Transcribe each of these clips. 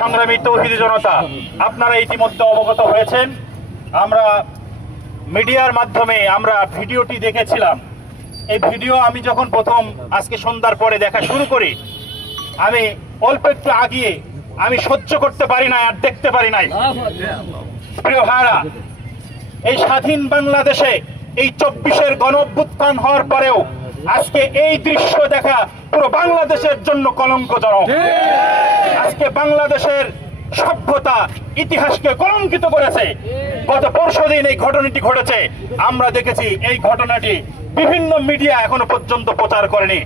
সংগ্রামী তৌহিদি জনতা, আপনারা ইতিমধ্যে অবগত হয়েছেন। আমরা মিডিয়ার মাধ্যমে আমরা ভিডিওটি দেখেছিলাম। এই ভিডিও আমি যখন প্রথম আজকে সন্ধ্যার পরে দেখা শুরু করি, আমি অল্প একটু আগিয়ে আমি সহ্য করতে পারি নাই আর দেখতে পারি নাই। প্রিয় ভাইরা, এই স্বাধীন বাংলাদেশে এই 24-এর গণ অভ্যুত্থান হওয়ার পরেও আজকে এই দৃশ্য দেখা পুরো বাংলাদেশের জন্য কলঙ্কজনক। আজকে বাংলাদেশের সভ্যতা ইতিহাসকে কলঙ্কিত করেছে। গত পরশুদিন এই ঘটনাটি ঘটেছে। আমরা দেখেছি এই ঘটনাটি বিভিন্ন মিডিয়া এখনো পর্যন্ত প্রচার করেনি।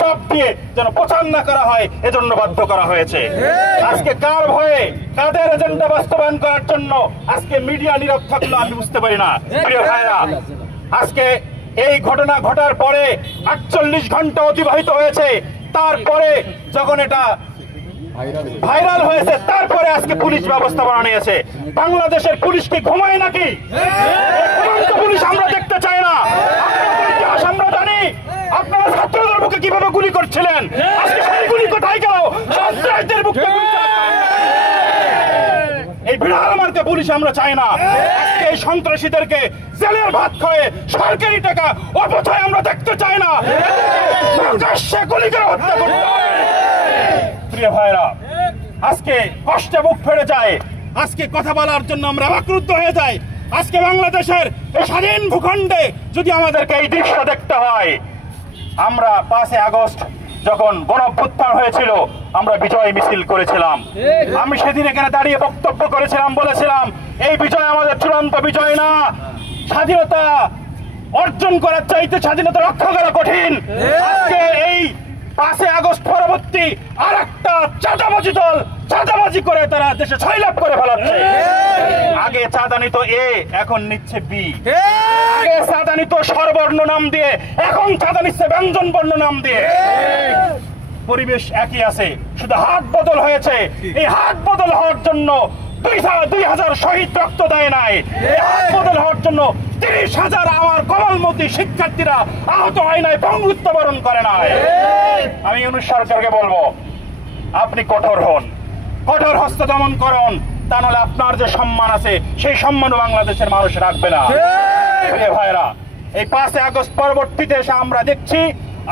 চাপ দিয়ে যেন প্রচার না করা হয় এজন্য বাধ্য করা হয়েছে। আজকে কার ভয়ে, কাদের এজেন্ডা বাস্তবায়ন করার জন্য আজকে মিডিয়া নীরব থাকলো আমি বুঝতে পারি না। প্রিয় ভাইরা, আজকে এই ঘটনা ঘটার পরে 48 ঘন্টা অতিবাহিত হয়েছে। তারপরে যখন এটা ভাইরাল হয়েছে, তারপরে আজকে পুলিশ ব্যবস্থাপনা নিয়েছে। বাংলাদেশের পুলিশ কি ঘুমায় নাকি? পুলিশ আমরা দেখতে চাই না। আমরা জানি আপনারা ছাত্রদের বুকে কিভাবে গুলি করছিলেন। আজকে সেই গুলি কোথায় গেল? সন্ত্রাসীদের বুকে এই বিড়াল মারতে পুলিশ আমরা চাই না। আজকে এই সন্ত্রাসীদেরকে জেলের ভাত খাওয়ে সরকারি টাকা অপচয় আমরা দেখতে চাই না। প্রকাশ্যে গুলি করে হত্যা করতে হবে। প্রিয় ভাইরা, আজকে কষ্টে বুক ফেড়ে যায়। আজকে কথা বলার জন্য আমরা আক্রুদ্ধ হয়ে যাই। আজকে বাংলাদেশের এই স্বাধীন ভূখণ্ডে যদি আমাদেরকে এই দৃশ্য দেখতে হয়, আমরা 5 আগস্ট যখন গণ অভ্যুত্থান হয়েছিল আমরা বিজয় মিছিল করেছিলাম। আমি সেদিন এখানে দাঁড়িয়ে বক্তব্য করেছিলাম, বলেছিলাম এই বিজয় আমাদের চূড়ান্ত বিজয় না। স্বাধীনতা অর্জন করার চাইতে স্বাধীনতা রক্ষা করা কঠিন। আজকে এই 5 আগস্ট পরবর্তী আর একটা চাঁদাবাজি দল চাঁদাবাজি করে তারা দেশে ছয়লাভ করে ফেলাচ্ছে। আগে চাঁদা নিত এ, এখন নিচ্ছে বি। আগে চাঁদা নিত স্বরবর্ণ নাম দিয়ে, এখন চাঁদা নিচ্ছে ব্যঞ্জন বর্ণ নাম দিয়ে। পরিবেশ একই আছে, শুধু হাত বদল হয়েছে। এই হাত বদল হওয়ার জন্য 2000 শহীদ রক্ত দেয় নাই। এই হাত বদল হওয়ার জন্য 30,000 আমার কমলমতি শিক্ষার্থীরা আহত হয় নাই, বঙ্গুত্ব বরণ করে নাই। আমি ইউনূস সরকারকে বলবো, আপনি কঠোর হন, কঠোর হস্ত দমন করুন। তা নাহলে আপনার যে সম্মান আছে সেই সম্মান বাংলাদেশের মানুষ রাখবে না। ভাইরা, এই 5 আগস্ট পরবর্তীতে এসে আমরা দেখছি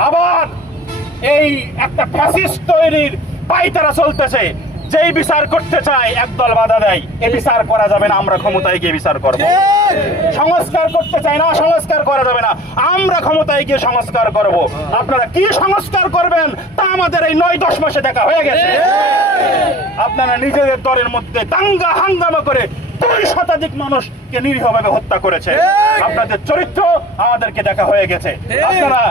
আবার এই একটা ফ্যাসিস্ট তৈরির পায়তারা চলতেছে। যেই বিচার করতে চায় একদল বাধা দেয়। এই বিচার করা যাবে না, আমরা ক্ষমতায় গিয়ে বিচার করব। সংস্কার করতে চাই না, সংস্কার করা যাবে না, আমরা ক্ষমতায় গিয়ে সংস্কার করব। আপনারা কি সংস্কার করবেন তা আমাদের এই 9-10 মাসে দেখা হয়ে গেছে। আপনারা নিজেদের দলের মধ্যে দাঙ্গা হাঙ্গামা করে 2 শতাধিক মানুষকে নিরীহভাবে হত্যা করেছে। আপনাদের চরিত্র আমাদেরকে দেখা হয়ে গেছে। আপনারা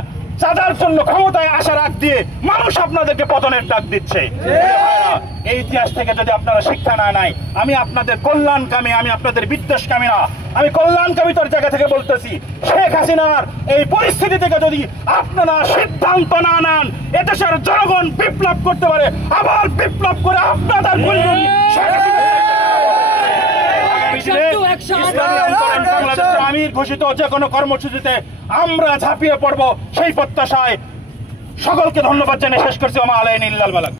চাঁদার জন্য ক্ষমতায় আসার আগ দিয়ে মানুষ আপনাদেরকে পতনের ডাক দিচ্ছে। এই ইতিহাস থেকে যদি আপনারা শিক্ষা না নেয়, আমি আপনাদের কল্যাণকামী, আমি আপনাদের বিদ্বেষকামী না, আমি কল্যাণকামিতার জায়গা থেকে বলতেছি, শেখ হাসিনার এই পরিস্থিতি থেকে যদি আপনারা সিদ্ধান্ত না নেন, এদেশের জনগণ বিপ্লব করতে পারে, আবার বিপ্লব করে আপনাদের আমির ঘোষিত যে কোনো কর্মসূচিতে আমরা ঝাঁপিয়ে পড়বো, সেই প্রত্যাশায় সকলকে ধন্যবাদ জানিয়ে শেষ করছি। ওমা আলাইনা ইল্লাল বালাগ।